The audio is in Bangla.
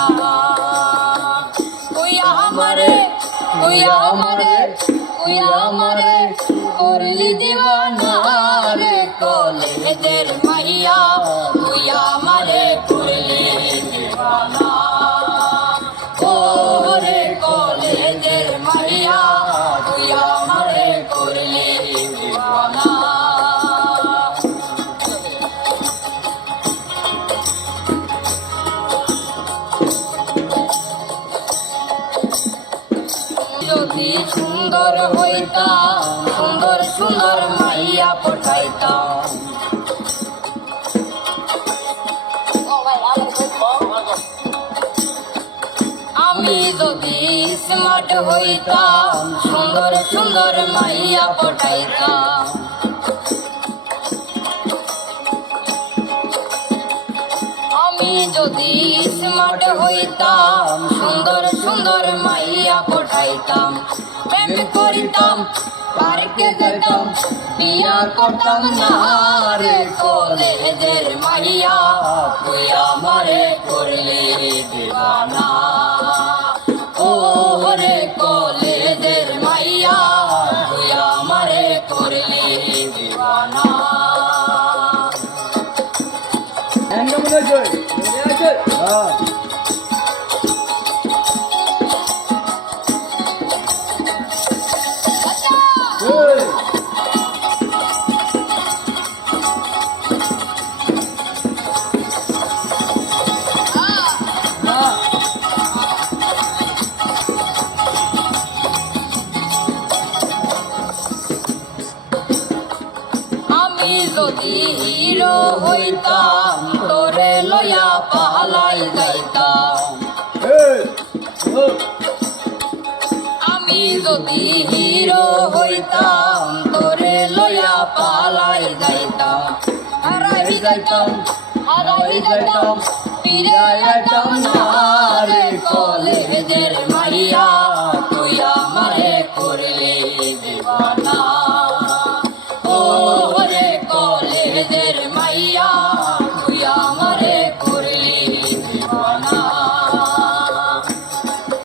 দিবানা তুই আমারে তুই আমারে তুই আমারে করলি দিবানা রে কলেজের মাইয়া তুই আমারে করলি দিবানা ও রে কলেজের মাইয়া তুই আমারে করলি দিবানা যদি সুন্দর হইতাম সুন্দর সুন্দর মাইয়া পঠাইতাম আমি যদি স্মার্ট হইতাম সুন্দর সুন্দর মাইয়া পঠাইতাম আমি যদি স্মার্ট হইতাম সুন্দর সুন্দর মাইয়া পঠাইতাম প্রেম করিতাম পার্কে যেতাম বিয়া করতাম না রে কলেজের মাইয়া তুই আমারে করলি দিবানা ও রে কলেজের মাইয়া তুই আমারে করলি দিবানা আমি যদি হিরো হইতাম তোরে লইয়া পালাই যাইতাম আমি যদি হিরো হইতাম তোরে লইয়া পালাই যাইতাম হারাই যাইতাম ফিরে আইতাম না রে কলেজের মাইয়া